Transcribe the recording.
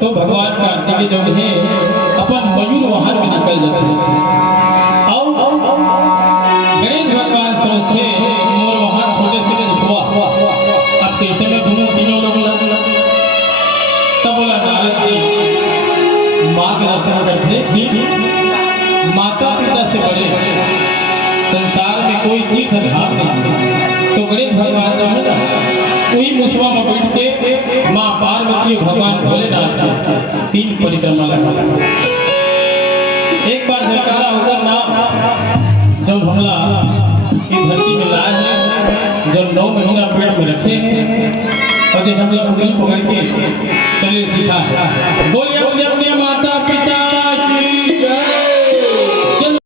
तो भगवान कार्तिकेय जो है अपन मयूर वाहन में निकल जाते हैं और गणेश भगवान सोचते मोर वाहन छोटे से हुआ अब कैसे में दोनों तीनों लोग तब बोला नारद जी माँ के दर्शन करते माता पिता से बड़े संसार में कोई तीर्थ धाम नहीं। तो गणेश भगवान जो है वही मुसवा में बैठ के माँ पार्वती भगवान भोलेनाथ तीन परिक्रमा लगा। एक बार जयकारा होगा नाम जब हमला इस धरती में लाए हैं, जब 9 महीना पेट में रखे हैं और जब हम लोग उंगली पकड़ के चले सीखा है बोलिए